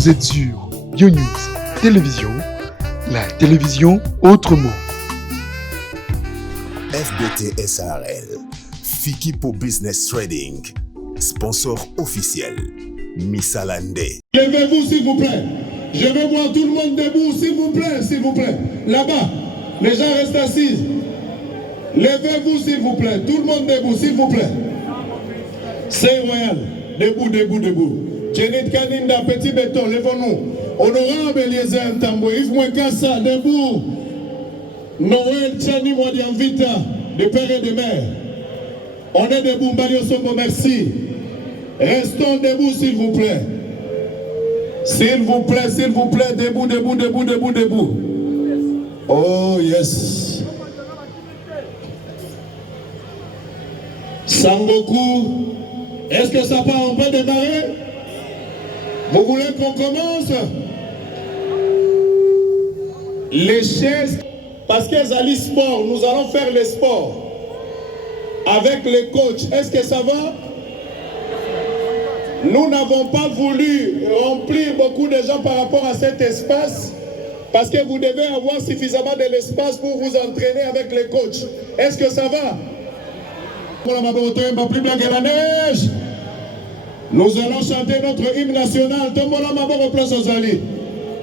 Vous êtes sur YoNews Télévision, la télévision autrement. FBT SARL, Fikipo Business Trading, sponsor officiel, Missalande. Levez-vous s'il vous plaît. Je veux voir tout le monde debout, s'il vous plaît, s'il vous plaît. Là-bas, les gens restent assis. Levez-vous s'il vous plaît. Tout le monde debout, s'il vous plaît. C'est royal. Debout, debout, debout. Tchénit Kaninda, petit béton, levons-nous. Honorable Eliezer Ntambo, Yves Mouekassa, debout. Noël Tchani Mwadianvita, de père et de mère. On est debout, Mbadio Sombo, merci. Restons debout, s'il vous plaît. S'il vous plaît, debout, debout, debout, debout, debout. Oh, yes. Sangoku, est-ce que ça part? On peut démarrer? Vous voulez qu'on commence? Les chaises, parce qu'elles allient sport, nous allons faire les sports. Avec les coachs, est-ce que ça va? Nous n'avons pas voulu remplir beaucoup de gens par rapport à cet espace parce que vous devez avoir suffisamment de l'espace pour vous entraîner avec les coachs. Est-ce que ça va? Nous allons chanter notre hymne national. Tombola Maboro Place Ozali.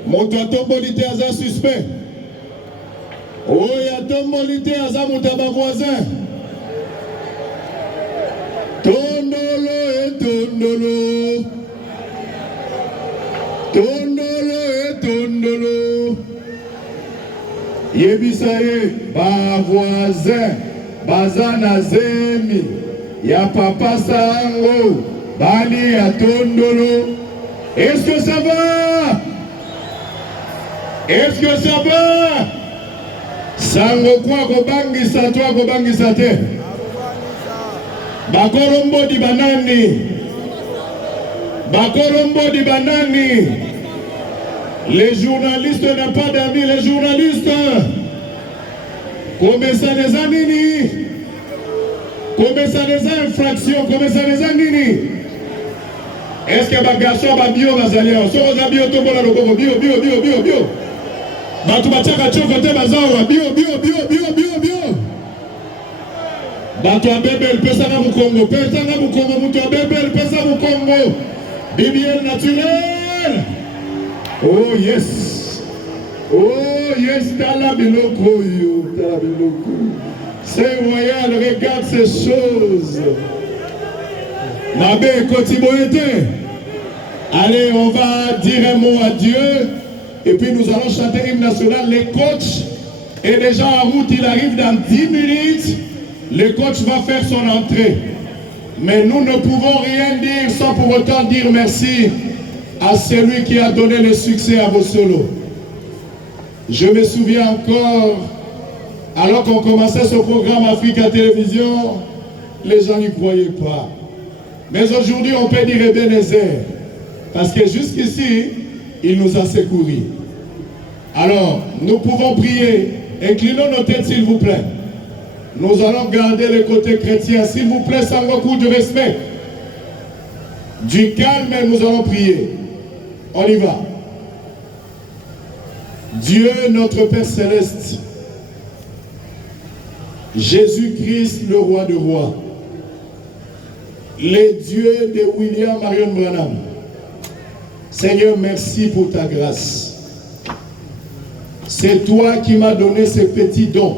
Monta Tombolité Aza suspect. Oya Tombolité Aza Moutaba voisin. Tondolo et tondolo. Tondolo et tondolo. Yebisaye, ba voisin, bazana zemi, ya papa sango, bali ya tondolo. Est-ce que ça va? Est-ce que ça va? Sango kwa kobangisa, toi kobangisa te. Bakolombo di banani. Bakolombo di banani. Les journalistes n'ont pas d'amis, les journalistes. Combien ça des anini? Combien ça des infractions? Combien ça des anini? Est-ce que bagarçon ba bio bazalia? So za bio to bola logo bio. Batu bachaka choko te bazawa bio. Bato a bébé, pesa na Mukongo, mutu a bébé, pesa Mukongo. BBL naturel. Oh yes, tala biloko yo, tala biloko. C'est royal, regarde ces choses. Nabé Kotiboete. Allez, on va dire un mot à Dieu. Et puis nous allons chanter l'hymne national. Les coachs est déjà en route, il arrive dans 10 minutes. Le coach va faire son entrée. Mais nous ne pouvons rien dire sans pour autant dire merci à celui qui a donné le succès à vos solos. Je me souviens encore, alors qu'on commençait ce programme Africa Télévision, les gens n'y croyaient pas. Mais aujourd'hui, on peut dire Ebenezer, parce que jusqu'ici, il nous a secourus. Alors, nous pouvons prier. Inclinons nos têtes, s'il vous plaît. Nous allons garder le côté chrétien, s'il vous plaît, sans beaucoup de respect. Du calme, nous allons prier. On y va. Dieu, notre Père Céleste, Jésus-Christ, le roi de rois, les dieux de William Marion Branham, Seigneur, merci pour ta grâce. C'est toi qui m'as donné ces petits dons.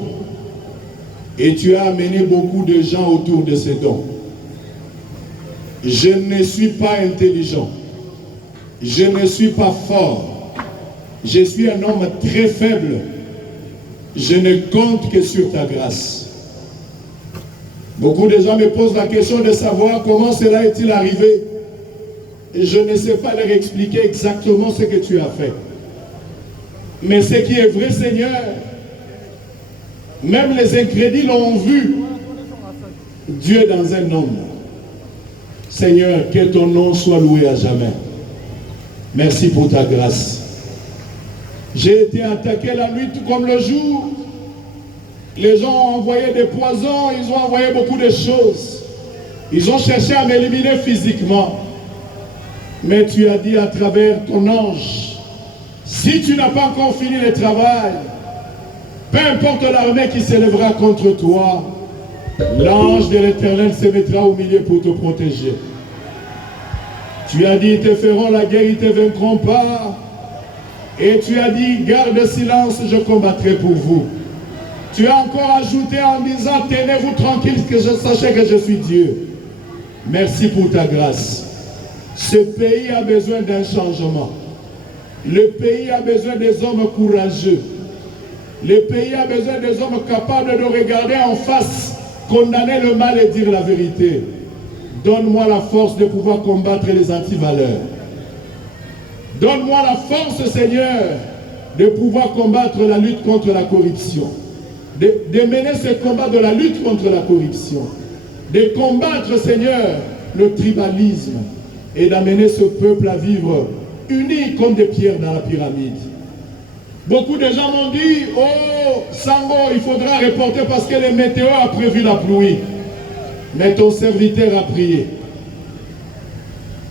Et tu as amené beaucoup de gens autour de ces dons. Je ne suis pas intelligent. Je ne suis pas fort. Je suis un homme très faible. Je ne compte que sur ta grâce. Beaucoup de gens me posent la question de savoir comment cela est-il arrivé. Et je ne sais pas leur expliquer exactement ce que tu as fait. Mais ce qui est vrai, Seigneur, même les incrédules l'ont vu. Dieu dans un homme. Seigneur, que ton nom soit loué à jamais. Merci pour ta grâce. J'ai été attaqué la nuit tout comme le jour. Les gens ont envoyé des poisons, ils ont envoyé beaucoup de choses. Ils ont cherché à m'éliminer physiquement. Mais tu as dit à travers ton ange, si tu n'as pas encore fini le travail, peu importe l'armée qui s'élèvera contre toi, l'ange de l'Éternel se mettra au milieu pour te protéger. Tu as dit, ils te feront la guerre, ils ne te vaincront pas. Et tu as dit, garde silence, je combattrai pour vous. Tu as encore ajouté en disant, tenez-vous tranquille, que je sache que je suis Dieu. Merci pour ta grâce. Ce pays a besoin d'un changement. Le pays a besoin des hommes courageux. Le pays a besoin des hommes capables de regarder en face, condamner le mal et dire la vérité. Donne-moi la force de pouvoir combattre les antivaleurs. Donne-moi la force, Seigneur, de pouvoir combattre la lutte contre la corruption. De mener ce combat de la lutte contre la corruption. De combattre, Seigneur, le tribalisme. Et d'amener ce peuple à vivre unis comme des pierres dans la pyramide. Beaucoup de gens m'ont dit, oh, Sango, il faudra reporter parce que le météo a prévu la pluie. Mais ton serviteur a prié.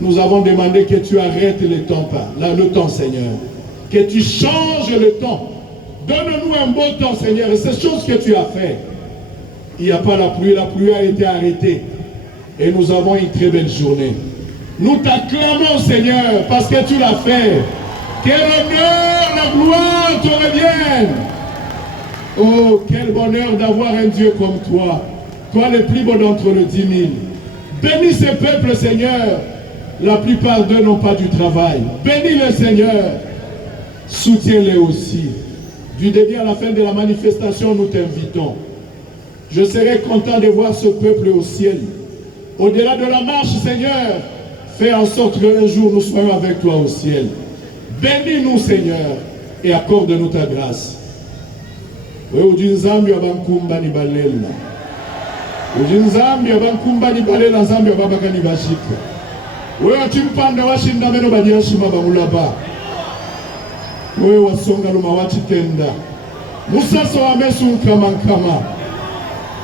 Nous avons demandé que tu arrêtes le temps, Seigneur. Que tu changes le temps. Donne-nous un beau temps, Seigneur. Et ces choses que tu as fait, il n'y a pas la pluie a été arrêtée. Et nous avons une très belle journée. Nous t'acclamons, Seigneur, parce que tu l'as fait. Que l'honneur, la gloire te reviennent. Oh, quel bonheur d'avoir un Dieu comme toi. Toi le plus beau d'entre les 10 000. Bénis ce peuple, Seigneur. La plupart d'eux n'ont pas du travail. Bénis le Seigneur. Soutiens-les aussi. Du début à la fin de la manifestation, nous t'invitons. Je serai content de voir ce peuple au ciel. Au-delà de la marche, Seigneur, fais en sorte qu'un jour nous soyons avec toi au ciel. Bénis-nous, Seigneur, et accorde-nous ta grâce.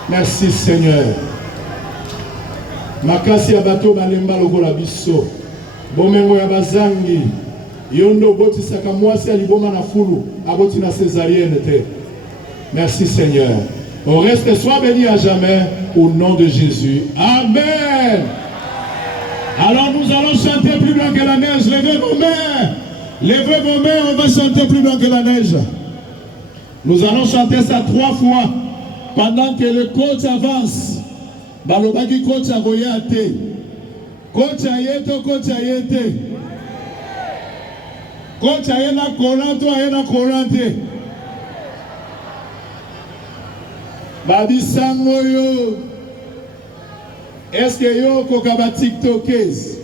Merci, Seigneur. Makasi ya bato balemba lokola biso. Bomengo ya bazangi. Yondo boti saka mwasi aliboma na fulu. Aboti na césarienne te. Merci, Seigneur. On reste soit béni à jamais au nom de Jésus. Amen. Alors nous allons chanter plus blanc que la neige. Levez vos mains. Levez vos mains, on va chanter plus blanc que la neige. Nous allons chanter ça 3 fois. Pendant que le coach avance. Balobaki coach aboyate. Coach ayete, coach ayete. Coach ayena koranto, ayena korante. Babi sango yo. Est-ce que yo kokaba tiktokers?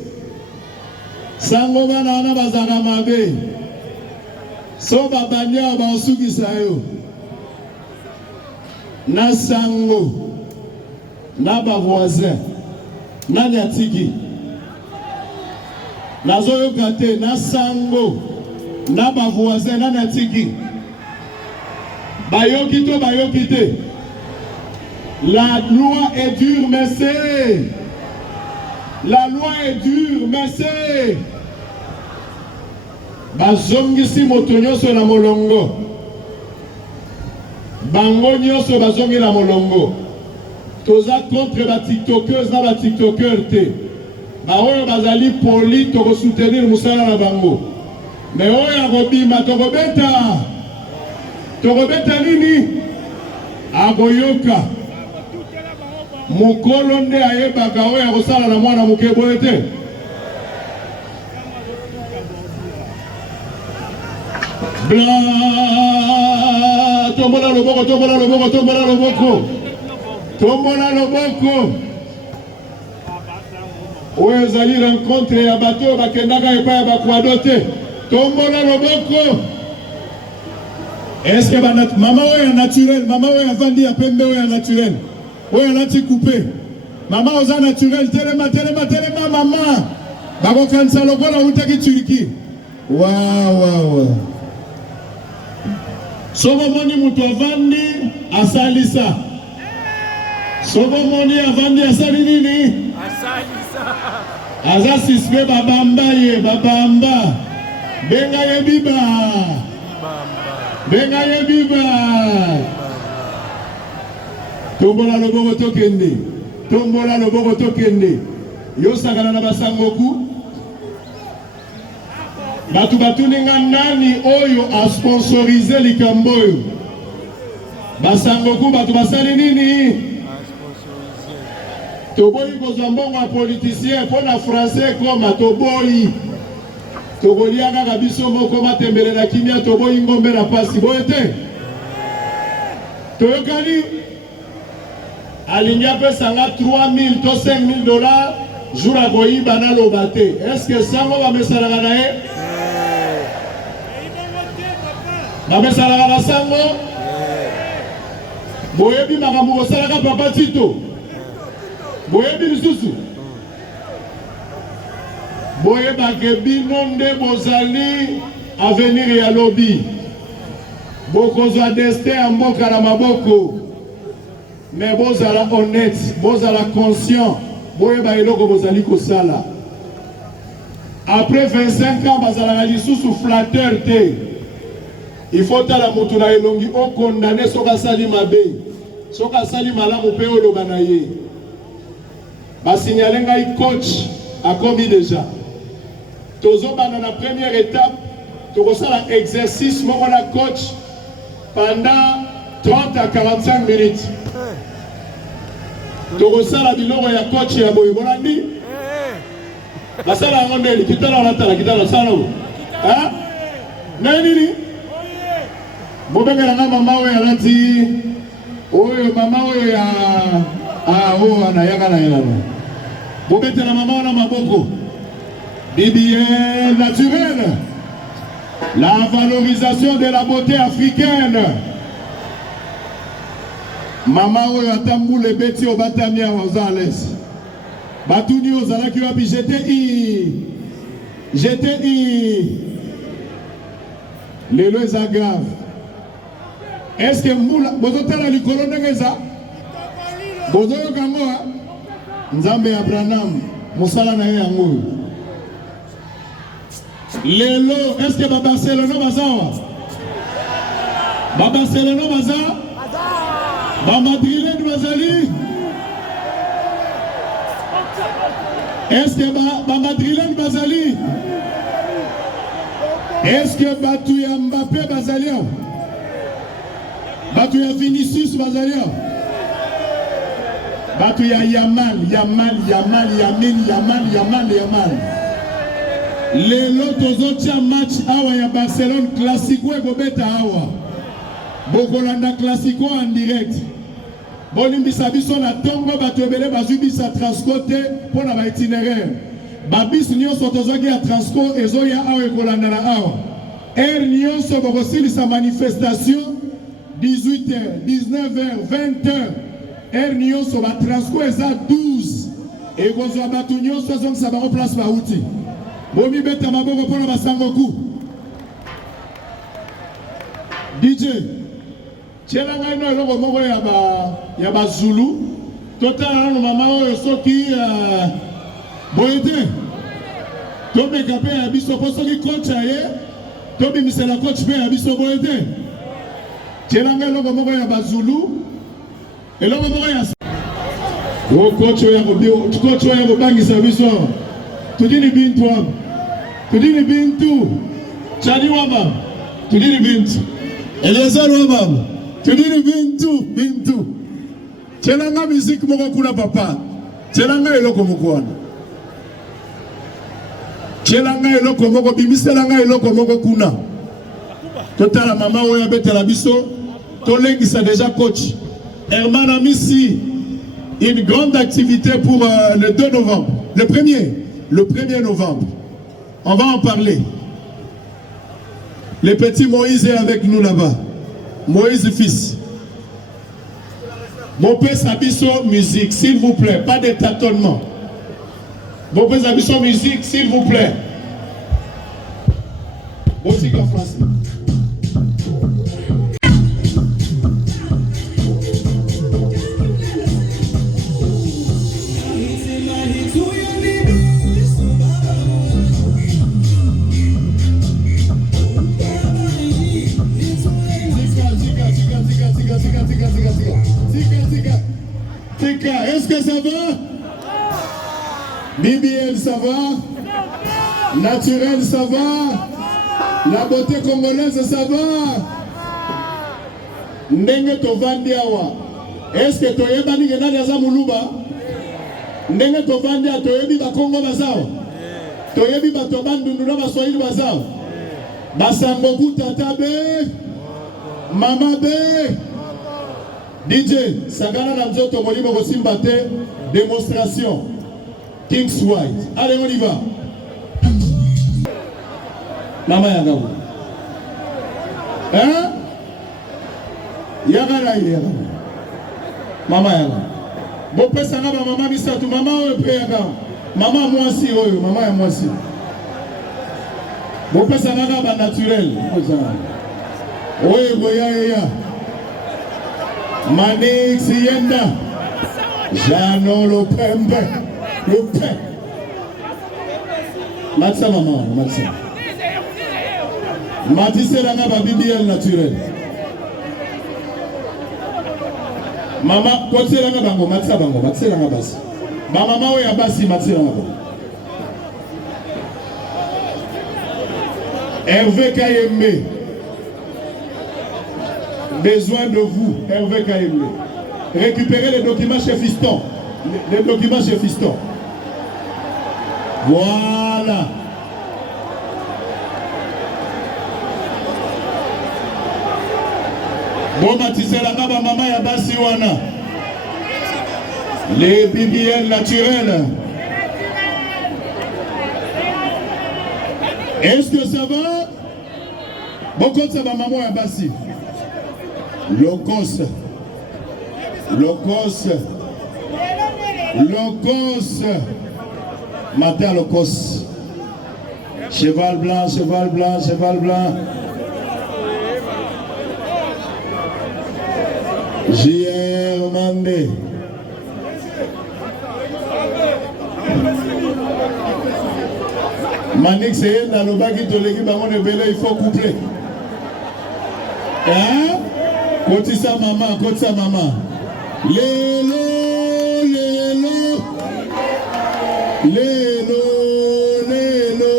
Sango bana ana bazana mabe. So babanya ba osugisa yo. Na sango. Na ba voisin. Na nyatiki. Na zoyo kate. Na sango. Na ba voisin. Na nyatiki. Bayokito, bayokite. La loi est dure, mais c'est. La loi est dure, mais c'est. Bazongisi motonyo so na molongo. Bango nyonso bazongi na molongo. Toza contre ba tiktokers na ba tiktokers te. Ba oyo bazali poli to soutenir musala na bango. Mais oyo akobima to kobeta. To kobeta nini? Aboyoka. Mokolo nde ayebaka oyo akosala na mwana mokebo ete. Bla tombola loboko, tombola loboko, tombola loboko. Tombola loboko. Oyo ezali rencontre ya bato bakendaka epai ya bakwado te. Tombola loboko. Est-ce que maman oyo naturel, maman oyo avandi ya pembe oyo naturel. Oyo alati coupé. Maman oza naturel, telema, telema, telema, maman. Bako kansa lokola utaki Turki. Wow. Sobo moni mutu avandi asalisa. Sobo moni avandi asali nini? Asalisa. Aza sispe babamba ye, babamba. Benga ye biba. Benga ye biba. Tombola loboko tokende. Tombola loboko tokende. Yo sakana na basangoku. Batu ninga nani oyo a sponsorisé likambo oyo. Basangoku batu basali nini? Toboyi kozwa mbongo ya politicien po na français koma toboyi. Togolia kaka biso moko matembele na kimia toboyi ngombe na pasi boyete. Toyokani alinya pesa nga 3000 to 5000 dollars jour à koyiba na lobate. Est-ce que sango ba mesalaka na ye? Ba mesalaka na sango? Boyebi makambo kosalaka papa Tito. Boyebi lisusu. Boyeba ke bino nde bozali avenir ya lobi. Bokozwa destin ya mboka na maboko. Mais bozala honnête, bozala conscient. Boyeba eloko bozali kosala. Après 25 ans, bazala lisusu flatteur te. Il faut tala mutu na elongi o condamné soka sali mabe. Soka sali malamu pe oloba na ye. Ba signaler ngai coach a commis déjà. Tozo bana na première étape, tokosala exercice moko na coach pendant 30 à 45 minutes. Tokosala biloko ya coach ya boye bolandi. Basala ngondeli kitala latala kitala sala. Hein? Nani? Bobengela nga mama oyo alati oyo mama oyo ya oyo anayaka na yelana. Bobetela mama wana maboko. BBL naturel. La valorisation de la beauté africaine. Mama oyo atambule beti obatami ozales. Batuni ozalaki wapi GTI. Lelo eza grave. Est-ce que moula bozotala likolo ndengeza? Bozoyo kango Nzambe Abraham musala na ye yango. Lelo est-ce que Barcelona bazawa? Barcelona baza? Madrid bazali? Est-ce que Madrid bazali? Est-ce que batu ya Mbappé bazali? Batu ya Vinicius bazali? Batu ya Yamal. Lelo tozotia match awa ya Barcelone Classico e bobeta awa. Bokolanda Classico en direct. Bolimbisa biso na tongo bato ebele bazubisa transporte pour na ba itinéraire. Babis nyonso tozoki ya transport ezoya awa ekolanda na awa. Air nyonso bokosilisa manifestation 18h, 19h, 20h. Air nyonso ba transport eza 12. Et kozwa bato nyonso zongisa ba place ba uti. Bomi beta maboko pona basangoku. DJ Tiela ngai no eloko moko ya ba Zulu. Totala no mama oyo soki boyete. Tobe kape ya biso posoki coach aye. Tobi misela coach pe ya biso boyete. Tiela ngai eloko moko ya ba Zulu. Eloko moko ya coach ya ko bangisa biso. Tudini bintu wam. Tudini bintu. Chani wama. Tudini bintu. Eliezer wama. Tudini bintu. Chelanga musique moko kuna papa. Chelanga eloko moko wana. Chelanga eloko moko bimiselanga eloko moko kuna. Totala mama oya betela biso. Tolengisa déjà coach. Herman a mis ici une grande activité pour le 2 novembre. Le 1er novembre. On va en parler. Le petit Moïse est avec nous là-bas. Moïse fils. Mon père Sabiso musique, s'il vous plaît. Pas de tâtonnement. Mon père Sabiso musique, s'il vous plaît. Musique en français. ça va? BBL, ça va? Naturel, ça va? La beauté congolaise, ça va? Ndenge tovandi awa. Est-ce que toyeba ni genali aza muluba? Ndenge tovandi a toyebi ba Kongo bazawa. Toyebi ba tobandundu na baswahili bazawa. Basango kutata be. Mama be. DJ, sagana na nzoto molimo kosimba te. Démonstration. King's White. Allez, on y va. Mama Yagaou. Hein? Yagara il est. Mama Yagaou. Bon, pesa nga ba mama bisatu. Mama oyo pe Yagaou. Mama mwasi oyo. Mama ya mwasi. Bon, pesa nga ba naturel. Oyo goya ya. Manix Yenda. Jano Lopembe. Lope. Matsa maman, Matsa. Matisse la ba BBL naturel. Mama, kote la bango, Matsa bango, Matsa la basi. Ba mama oya basi Matsa la bango. Hervé Kayembe. Besoin de vous, Hervé Kayembe. Récupérez les documents chez Fiston. Les documents chez Fiston. Voilà. Bon, Matisela Naba Mama Yabasi Wana. Les BBL naturels. Est-ce que ça va? Beaucoup de ça va Maman Yabasi. Locos. Locos. Locos. Matin Locos. Cheval blanc, cheval blanc, cheval blanc. JR Mandé. Manik c'est dans le bas qui te l'équipe avant de belé, il faut coupler. Hein? Côté sa maman, côté sa maman. Lélo, lélo. Lélo, lélo.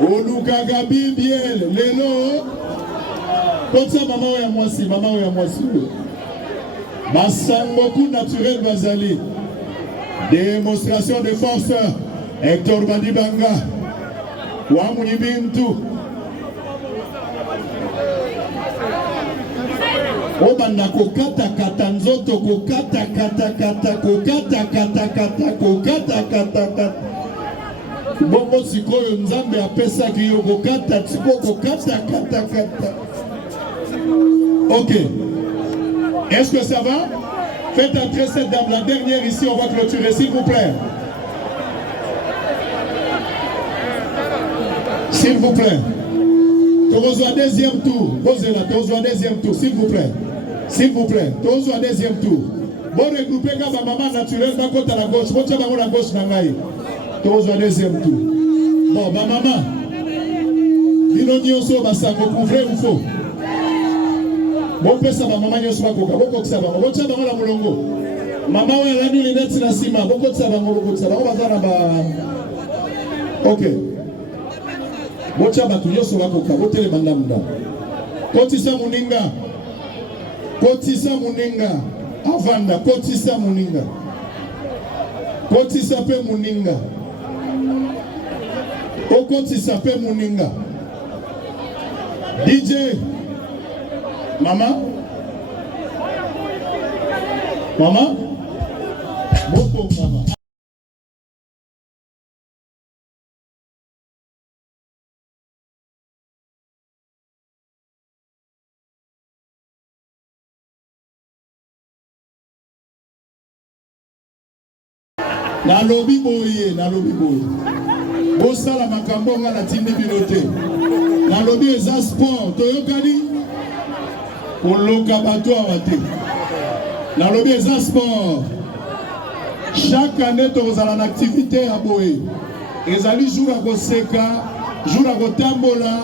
Olukaga bibiel, lélo. Comme ça, maman ou moi si, maman ou moi si. Basangoku naturel Bazali. Démonstration de force. Hector Badibanga. Wamuni Bintu. Obanda kokata kata nzoto kokata kata kata kokata kata kata kokata kata kata. Bongo sikoyo nzambe apesa kiyo kokata tsiko kokata kata kata. Ok. Est-ce que ça va? Faites entrer cette dame, la dernière ici, on va clôturer, s'il vous plaît. S'il vous plaît. Tu reçois deuxième tour. Posez-la, tu reçois deuxième tour, s'il vous plaît. S'il vous plaît, tu reçois deuxième tour. Bon, regroupez quand ma maman naturelle va côté à la gauche. Bon, tu vas à la gauche, tu reçois deuxième tour. Bon, ma maman. Binonio so basango, couvrez ou faux? Bon, pesa ba maman nyoso bakoka. Bon, koksa ba. Bon, tu vas à la mulongo. Maman, elle a mis les nettes sur la cima. Bon, koksa ba, bon, koksa ba. On va faire ba. Ok. Bon, tu vas à nyoso bakoka. Bon, télé mandamda. Kotisa muninga. Kotisa muninga. Avanda. Kotisa muninga. Kotisa pe muninga. Okotisa pe muninga. DJ. Maman. Maman. Beaucoup maman. Na lobi boye, na lobi boye. Bosala makambo nga na tindi bilote. Na lobi eza sport, toyokani. Oloka bato awate. Na lobi eza sport. Chaque année tozala na activité à boye. Ezali jour à koseka, jour à kotambola,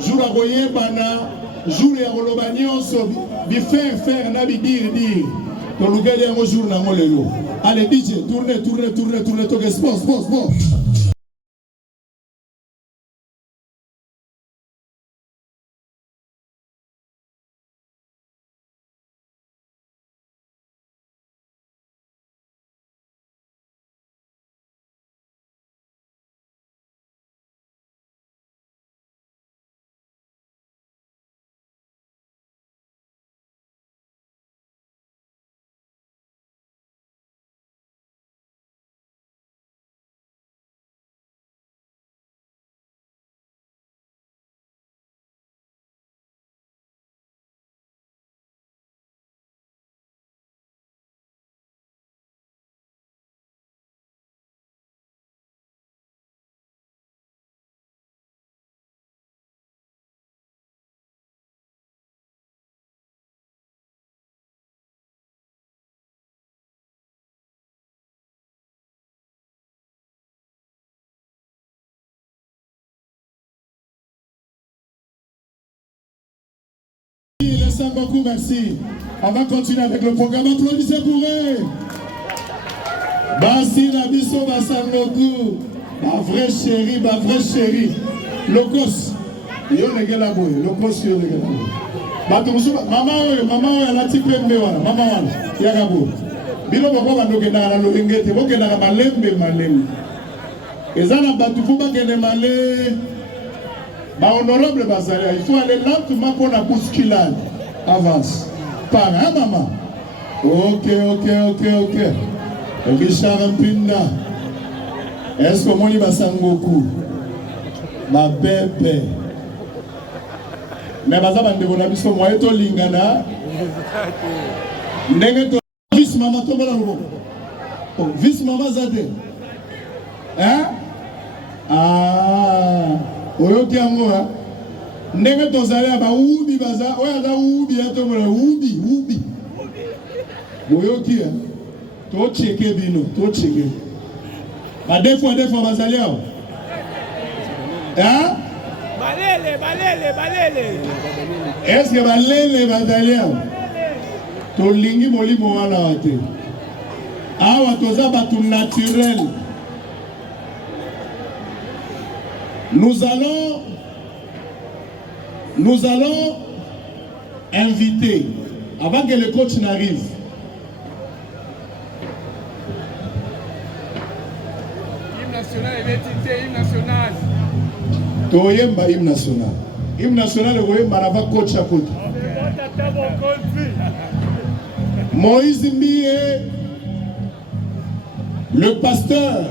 jour à koyebana, jour ya koloba nyonso bi faire na bi dire. Ton lequel est un jour dans mon lélo. Allez, DJ, tournez, tournez, tournez, tournez, tournez, sport, sport, sport. Merci beaucoup, merci. On va continuer avec le programme. Applaudissez pour eux. Basi Nabiso Basangoku. Ma vraie chérie, ma vraie chérie. Locos. Yo le gars là-bas. Locos, yo le gars là-bas. Maman, elle a typé Mbewana. Maman, Yagabo. Bilo bako bandoke na la lolingete. Boke na malembe. Ezana batufu bakene malé. Honorable Bazalia, il faut aller lentement pour la bousculade. Avance. Par hein, maman? Ok. Richard Mpinda. Est-ce que mon va Sangoku? Ma bébé. Mais baza bande bona biso moi to lingana. Ndenge to vice maman to bala rubo. Vice maman zade. Hein? Ah. Oyoki yango ha ndenge tozali aba ubi baza oya za ubi ato mona ubi oyoki ha to cheke bino to cheke ba deux fois bazali awo hein balele est-ce que balele bazali awo to lingi molimo wana wate awa toza batu naturel. Nous allons inviter, avant que le coach n'arrive, hymne national, hymne national. Toyemba hymne national. Hymne national, le voyemba n'ava coach à côté. Moïse Mbié, le pasteur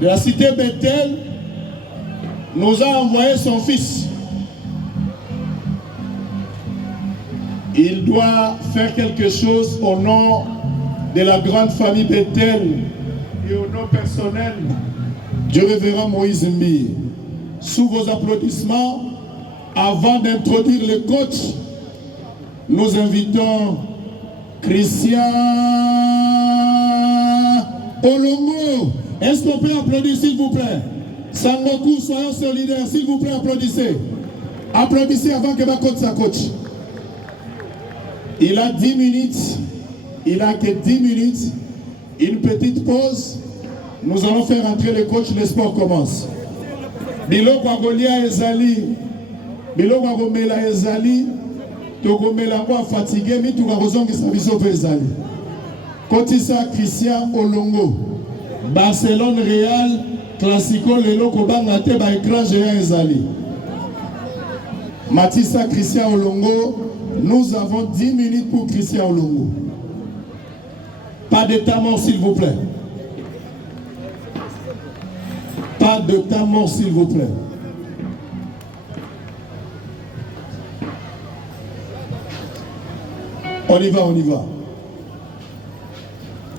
de la cité Bethel, nous a envoyé son fils. Il doit faire quelque chose au nom de la grande famille Bethel et au nom personnel du révérend Moïse Mbié. Sous vos applaudissements, avant d'introduire le coach, nous invitons Christian Olongo. Est-ce qu'on peut applaudir, s'il vous plaît? Sangoku, soyons solidaires, s'il vous plaît, applaudissez. Applaudissez avant que ma coach sa coach. Il a 10 minutes. Il a que 10 minutes. Une petite pause. Nous allons faire entrer le coach, le sport commence. Biloko Agolia Ezali. Biloko Agomela Ezali. Togomela kwa fatigué, mais tu vas rezongi sa vision Ezali. Kotisa Christian Olongo. Barcelone Real Classico lelo kobanga te ba écran géant ezali. Matissa Christian Olongo, nous avons 10 minutes pour Christian Olongo. Pas de temps mort s'il vous plaît. Pas de temps mort s'il vous plaît. On y va.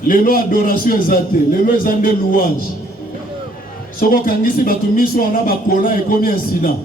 Les lois adoration exaltées, les lois exaltées louange. Ce qu'on a dit, c'est on a bakola et combien incident.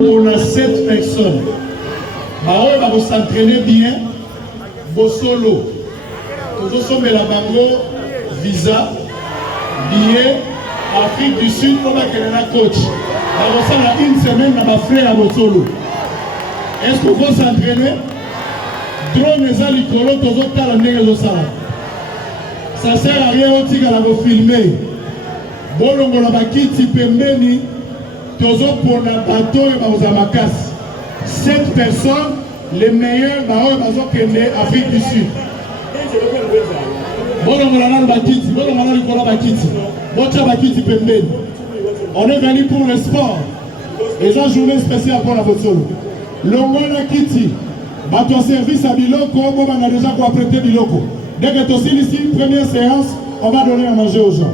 On a 7 personnes. Va vous s'entraîner bien. Vos solo. Nous sommes la bango, visa, billet, Afrique du Sud, on va créer la coach. On va une semaine dans ma frère à vos solo. Est-ce que vous s'entraîner? Drone les alicolo, tous autres talents de ça. Ça sert à rien au tigre à vous filmer. Bon, on va bakiti pembeni, tous autres pour la bateau et vous amakas. 7 personnes, les meilleurs, Afrique du Sud. On est venu pour le sport. Et la journée spéciale pour la vote solo. Longola Kiti, ton service à Biloko, on a déjà prêté Biloko. Dès que tu es ici, première séance, on va donner à manger aux gens.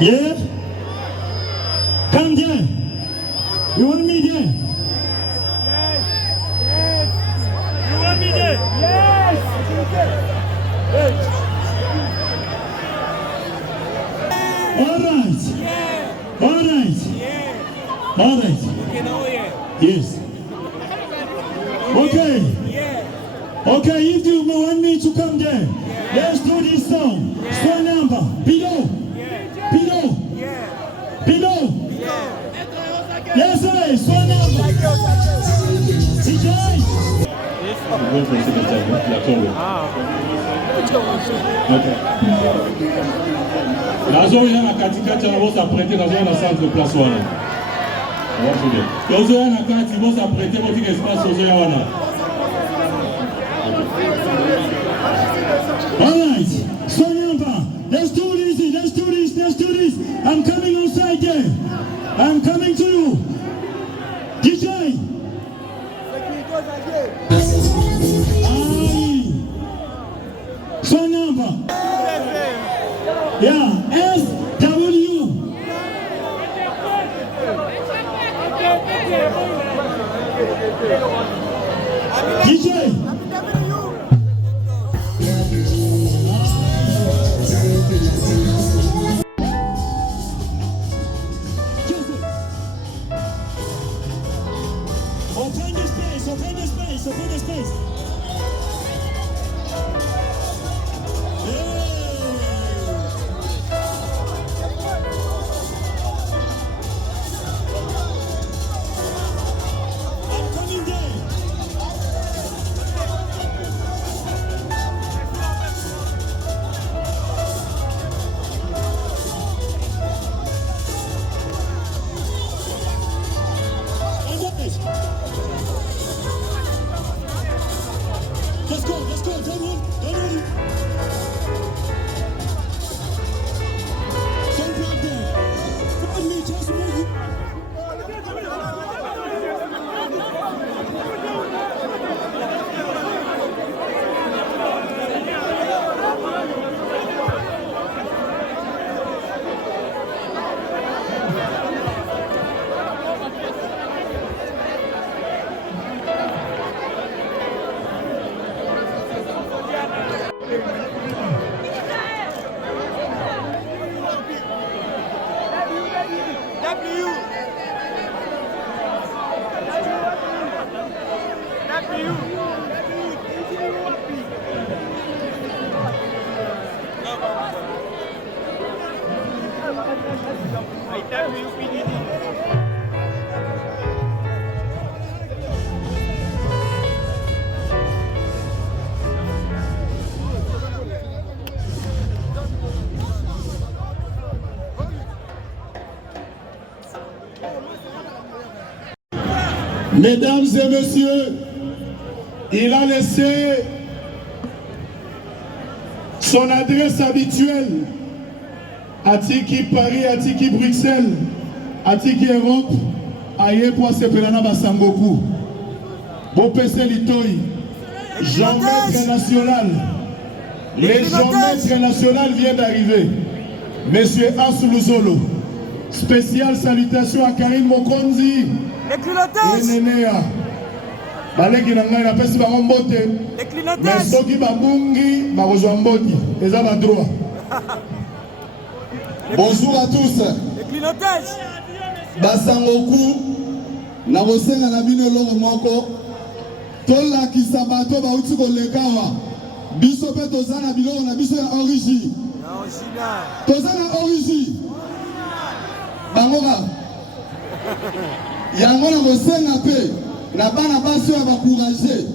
Yeah? Come there. You want me there? You want me there? Yes! All right. All right. All right. Yes. Okay. Okay, if you want me to come there, let's do this song. Song number. Below. Below. Below. Yes, sir. Song number. DJ. Okay. Nazo yana katikati na bosa prêter nazo yana centre de place wana. Nazo yana kati bosa prêter botika espace nazo yana. All right. So number. Let's do this. Let's do this. Let's do this. I'm coming outside there. I'm coming to you. DJ. So number. Yeah. SW. DJ. Open the space, open the space, open the space. I'm coming there. Let's go, let's go, don't move, don't move. Don't block there. Follow me, just move. Mesdames et messieurs, il a laissé son adresse habituelle à Tiki Paris, à Tiki Bruxelles, à Tiki Europe, à Yepwa Sepelana Basangoku. Bopese Litoy, géomètre national. Les géomètres national vient d'arriver. Monsieur Assoulou. Spéciale salutation à Karine Mokonzi. Les clignotages. Baleki na ngai na pesi bango mbote. Les clignotages. Mais soki babungi bakozwa mboti eza ba droit. Bonjour à tous. Les clignotages. Basangoku na bosenga na bino eloko moko tolakisa bato bauti kolekawa biso pe toza na biloko na biso ya origine. Toza na origine. Bangoka yango na bosenga pe na bana basi ya bakourage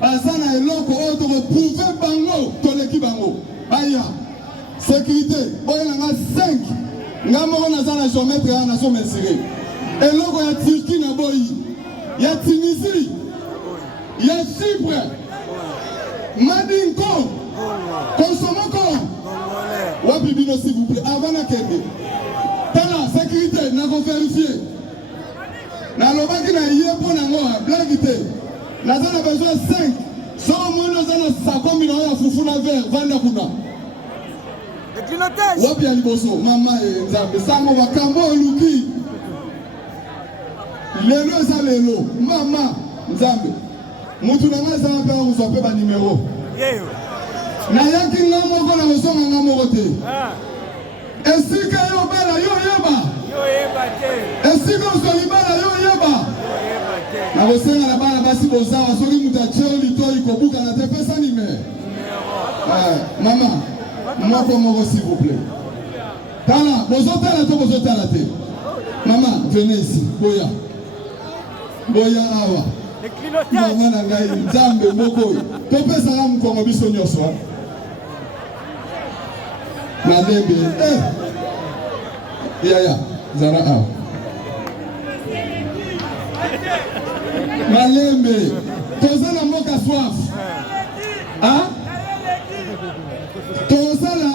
baza na eloko oyo tokoprouve bango toleki bango baya sécurité oyo nanga 5 nga moko naza na géomètre ya nation mesire eloko ya Turquie na boyi ya Tunisie ya Chypre Madinko Konsomoko wapi bino s'il vous plaît avant na kende tala sécurité na ko vérifier na lobaki na yé po na ngo blague te naza na besoin 5 so mo naza na 50 000 ya fufu na verre vanda kuna Déclilotage. Wapi ya liboso mama nzambe sango makambo oluki lelo eza lelo mama nzambe mutu na ngai ezanga mpe kozwa mpe banimero nayaki nga moko na kosonga nga moko te esika yo bala yo yeba esika ozwa libala yo yeba nakosenga na bana basi bozawa soki mutu atie litoi kobukana te pesa nimero mama moko s'il vous plaît tala bozotala to bozotala te mama venez ici boya awa mama na ngai nzambe moko oyo topesaka mokongo biso nyonso malembe yaya zara awa malembe toza na mboka soif tozala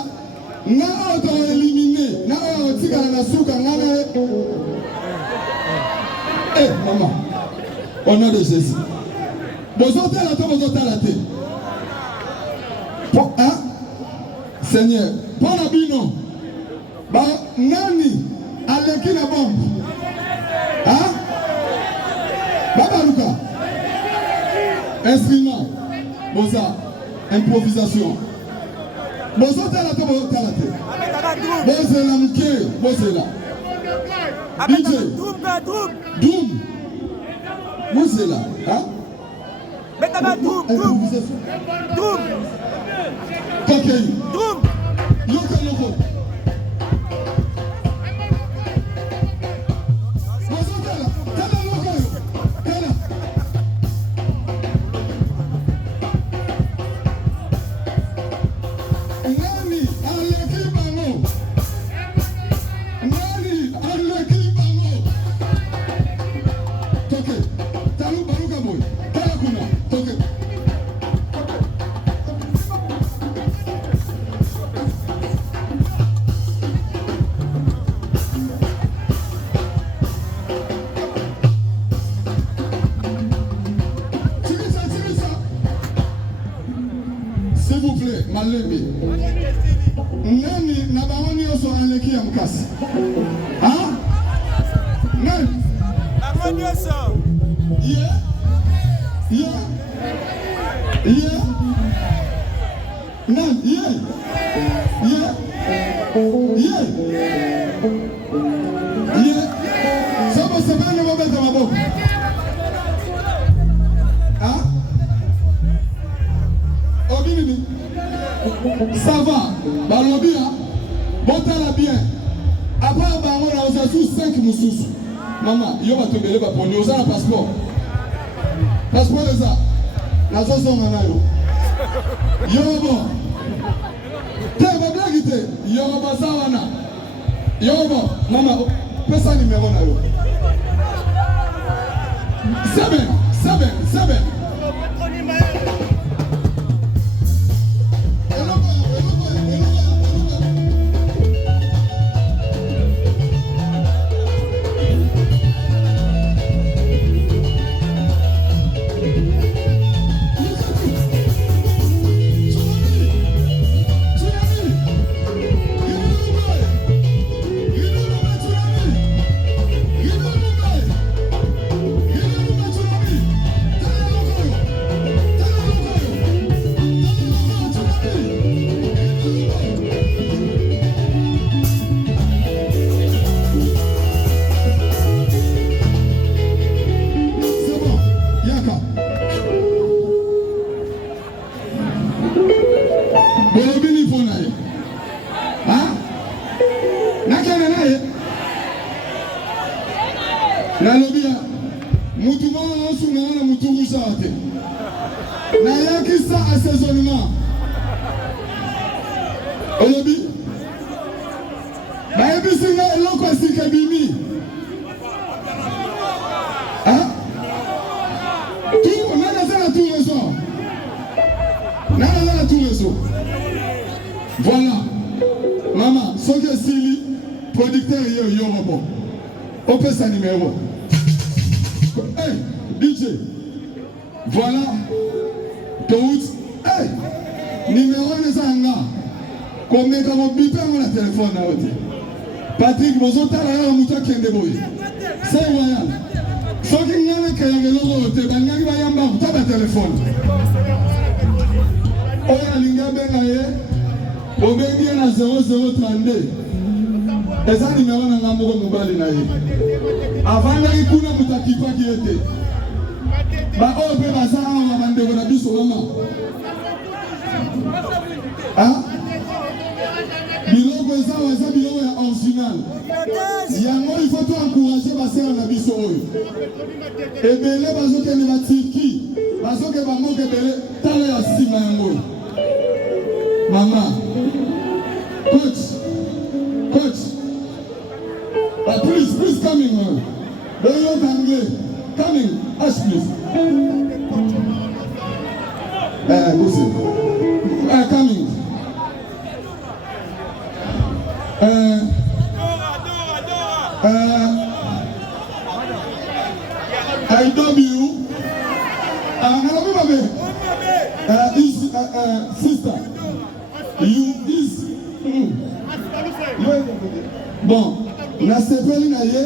nga oyo toelimine na oyo otikala na suka nga na mama au nom de Jésus bozotala to bozotala te Seigneur mpona bino nani aleki na bombe babaluka instrument boza improvisation bozotala to bozotala te bozela moke bozela DJ Doom bozela improvisation cocaine yoko bozotala tala loko yo tala nani aleki bango toke talu baruka boy tala kuna toke s'il vous plaît malembe nani na bango nyonso aleki ya mokasi nani bango nyonso nani sobo sebene mobeta maboko obinini ça va balobi botala bien après bango na ozazu 5 mususu mama yo bato ebele baponi oza na passeport eza nazozonga nayo yobo te bablagi te yobo baza wana yobo mama pesa nimero na yo 7 nalobia mutu mwana nosunga wana mutu rusate nayakisa assaisonnement olobi bayebisi nga eloko esika ebimi nana na tout réseau voilà mama soki esili producteur yo yorobo opesa numéro hey DJ voilà tout hey numéro neza nga komeka kobipe yango na telefone na yo te. Patrick bozotala yo moto akende boye c'est royal soki ngana keyanga eloko oyo te bangaki bayamba kuta batelefone oyo alingi abenga ye obengi ye na 0032 eza nimero na nga moko mobali na ye avandaki kuna moto akipaki ye te baoyo mpe baza awa bandeko na biso mama biloko eza biloko ya original yango il faut to encourager basera na biso oyo ebele bazokende batirki bazoke bamoka ebele tala ya nsima yango mama coach please coming on don't you know anglais coming ask please listen coming I love you. Sister, you is. Bon, na sepeli na ye.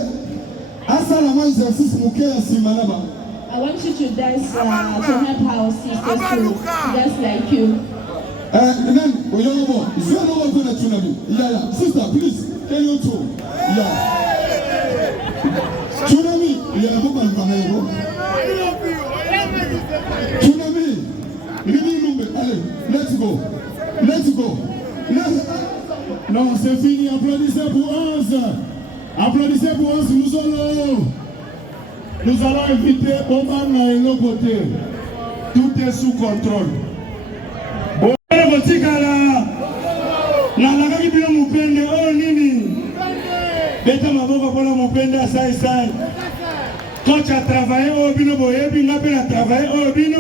Asala mo exercice muke ya simanaba. I want you to dance to help our sisters to dance like you. Then we don't know. Is there no one to tsunami? Yeah. Sister, please, can you too? Yeah. Tsunami. Yeah, go back. Tsunami. Allez, let's go. Non, c'est fini. Applaudissez pour 11. Applaudissez pour 11. Nous allons inviter Oman à l'autre côté. Tout est sous contrôle. Coach a travaillé au bino boyebi n'a pas travaillé au bino.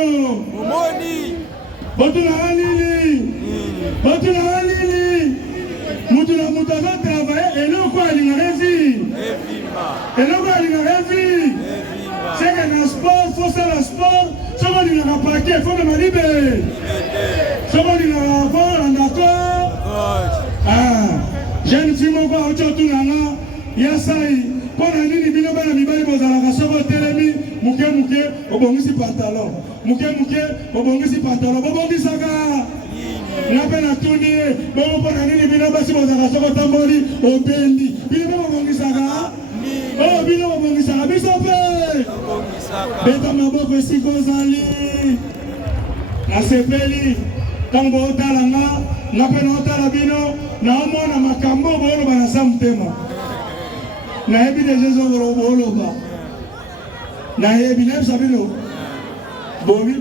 Botuna halili. Mutuna travailler et non quoi il n'a c'est que dans le sport, faut faire le sport. Ce qu'on dit dans le paquet, il faut me libérer. Ce qu'on dit dans le sport, on est d'accord. Jeune fille, mon gars, autour de nous, il y a ça. Quand on a dit que nous avons mis les bons sur le télémi, mouké, au bon si pantalon. Mouké, au bon si pantalon. Au bon si saga. On a peine à tourner. Bon, on a dit que nous avons mis les bons sur le tambori, au bendi. Puis nous avons mis saga. Oh, bino bongisa biso pe. Beta maboko siko zali. Na sepeli tango otalanga na pena otala bino na omona makambo bolo bana samtema. Na ebi de jezo bolo ba. Na ebi na sabino. Bobi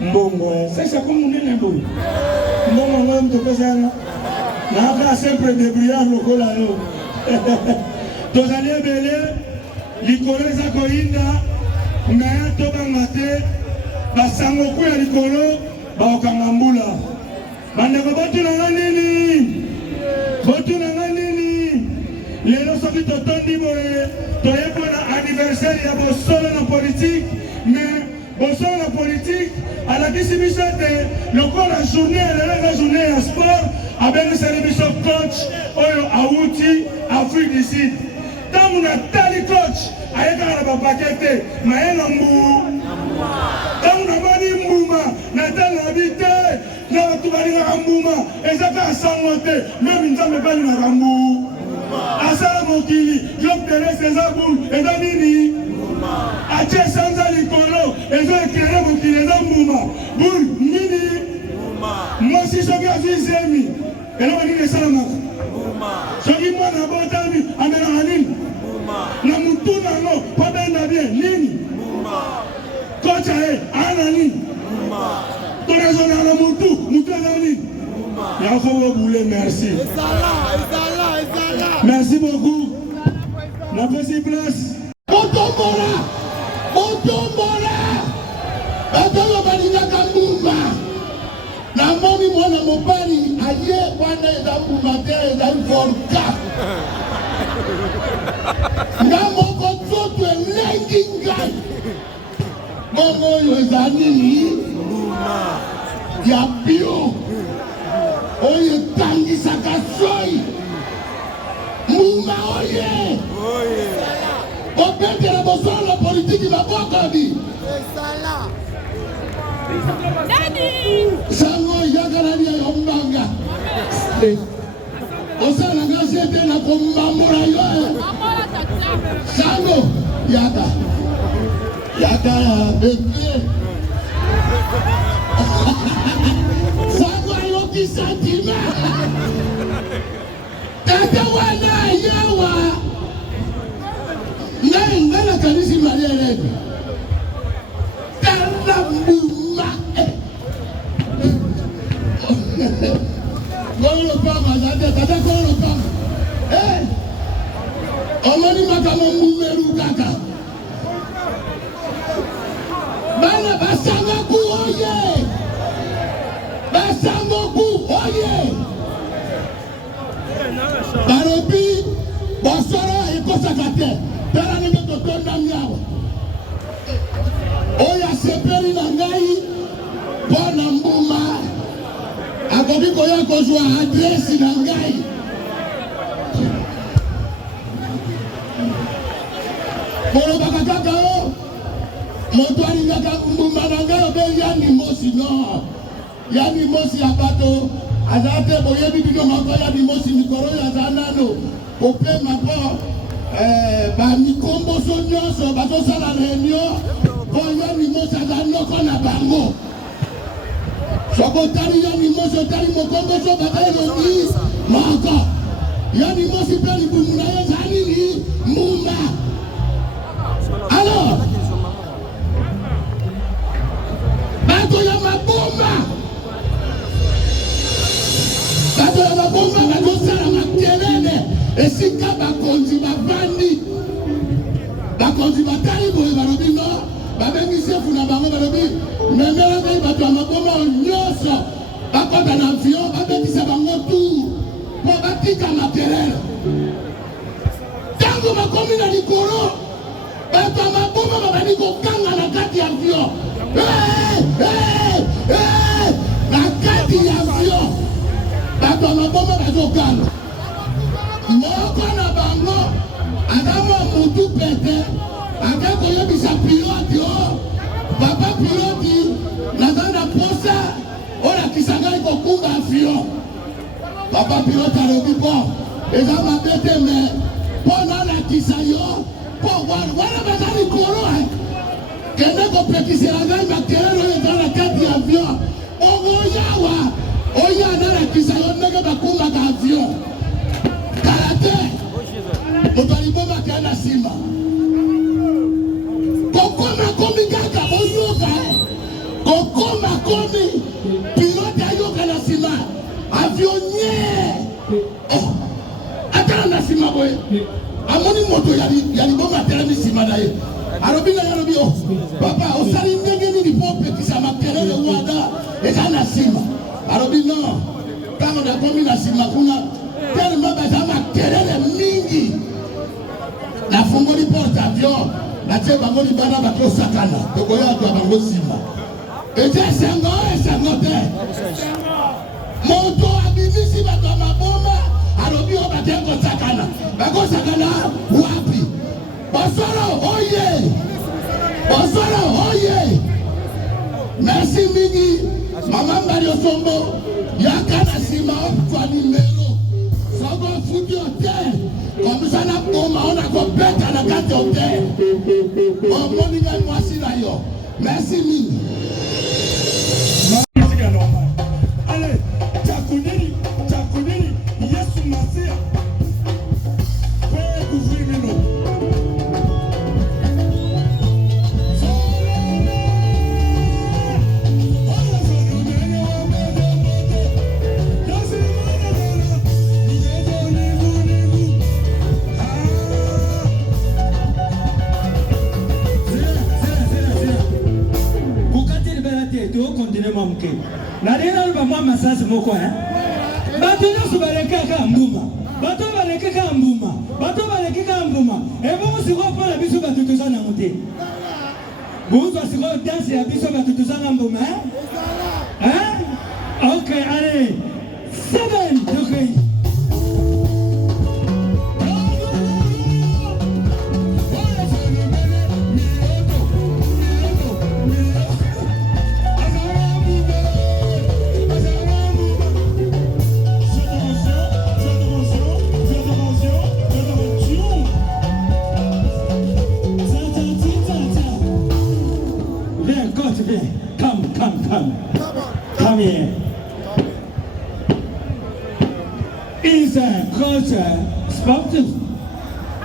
mbongo. Sasa comme on est là bobi. Mbongo ngam to pesana. Na ka sempre débrouiller lokola yo. Tozali ebele likolo eza koyinda na tobanga te basango ku ya likolo baokanga mbula bandeko botunanga nini lelo soki totondi boye toyebona anniversaire ya bosolo na politique mais bosolo na politique alakisi biso ete lokola journée elelanga journée ya sport abengiseli biso coach oyo awuti Afrique du Sud. Tant qu'on a tali coach, aïe quand on a pas paqueté, mais on a mou. Tant qu'on a pas dit mouma, n'attend l'habité, n'a pas tout validé la mouma, et ça fait un sangoté, même une femme pas une ramou. À ça mon kili, j'obtenais ses aboules, et dans nini. À Tché Sanza Likolo, et j'ai éclairé mon kili, dans mouma. Boule, nini. Moi aussi, je suis à Zemi, et là on dit les salamaks. Soki mwana botami amena nini na mutu nango pabenda bien nini kocha ana nini tonazona na mutu na nini ya faut bouler merci merci beaucoup na pesi place Otombola Batolo balingaka mbumba na moni mwana mobali aye wana eza mbumate eza volka nga moko nzoto elengi ngai mongo oyo eza nini ya bio oyo oye obetela bosala politiki babokabi sango yakalalia yombanga osala ngasete na kombambola yo sango yaka bebe sango ayoki santima tata wana yawa ngai na kanisi maria lebi tala mbuma Golo pama zade tata golo pama omoni makamo mumeru kaka bana basangoku oye barobi bosoro ekosakate tala ninge totonda miawa oya sepeli na ngai bona mbuma akoki koya kozwa adresi na ngai bolobaka kaka o moto alingaka mbuma na ngai obe yani mosi no yani mosi ya bato aza te boyebi bino moko yani mosi mikoro oyo aza nano kopema mpo bamikomboso nyonso bazosala réunion mpo yani mosi aza noko na bango soko otali yani mosi otali mokomboso baelobi moko yani mosi mpe libumu na ye eza nini mbuma. Alors bato ya mabomba bazosala makelele esika bakonzi bavandi bakonzi batali boye balobi no babengi sefu na bango balobi memela ngai bato ya mabomba nyonso bakota na avion babetisa bango tour mpo batika makelele ntango bakomi na likolo bato ya mabomba babandi kokanga na kati ya avion na kati ya avion bato ya mabomba bazokanga moko na bango azamwa mutu pete ake koyebisa piloti o papa piloti naza na posa olakisa ngai kokunga avion papa piloti alobi bo eza mabe te me mpo nalakisa yo mpo wana baza likolo kende kopekisela ngai makelele oyo eza na kati ya avion ogoyawa oya nalakisa yo ndenge bakungaka avion kala te moto aliboma kee na nsima kokoma komi kaka boyoka kokoma komi pilote ayoka na nsima avion nye atala na nsima boye amoni moto ya liboma atelemi nsima na ye alobi na ye alobi papa osali ndenge nini mpo opekisa makelele wana eza na nsima alobi non ntango nakomi na nsima kuna telema baza makelele mingi nafungoli porte avion natie bango libanda bakosakana tokoyatwa bango nsima eza esengo te moto abimisi bato ya maboma alobi oyo bake bakosakana wapi bosolo oye merci mingi mama mbali osombo yaka na nsima okwa nimero soko futi hotel komisa na boma ona kobeta na kati hotel omoni ngai mwasi na yo merci mingi. Allez, Chakunini, Yesu Masia. Fais couvrir Mino. Nadena lupa mama sasa moko bato nyonso balekaka mbuma bato balekaka mbuma ebongo sikoyo mpona biso bato toza nango te bozwa sikoyo danse ya biso bato toza na mbuma ok allez 7 degrés Come here. Is a coach sportive.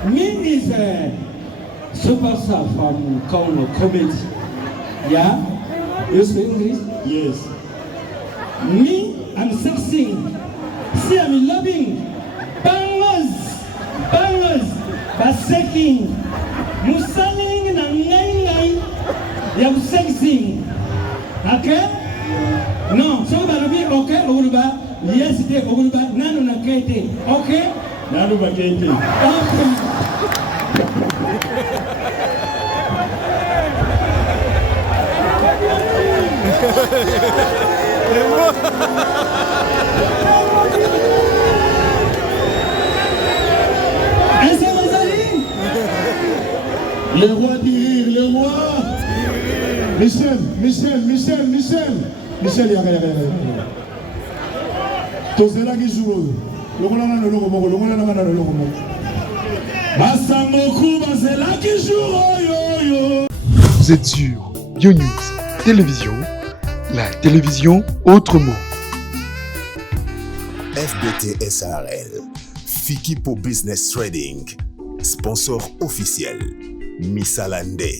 Me is a superstar from Kolo Comedy. Yeah? You speak English? Yes. Me, I'm sexing. See, I'm loving. Bangers. Baseking. Musaling na ngay. You're sexing. Okay? No, so barabi okay, Uruba. Yes, they Uruba. Nano na kete. Okay? Nano ba kete. Okay. Le roi du rire, le roi. Michel, yaga. Tozela ki joue. Lokola na loko moko. Basangoku bazela ki joue yo. Vous êtes sur YoNews Télévision, la télévision autrement. FBT SARL, Fiki pour Business Trading, sponsor officiel, Missalande.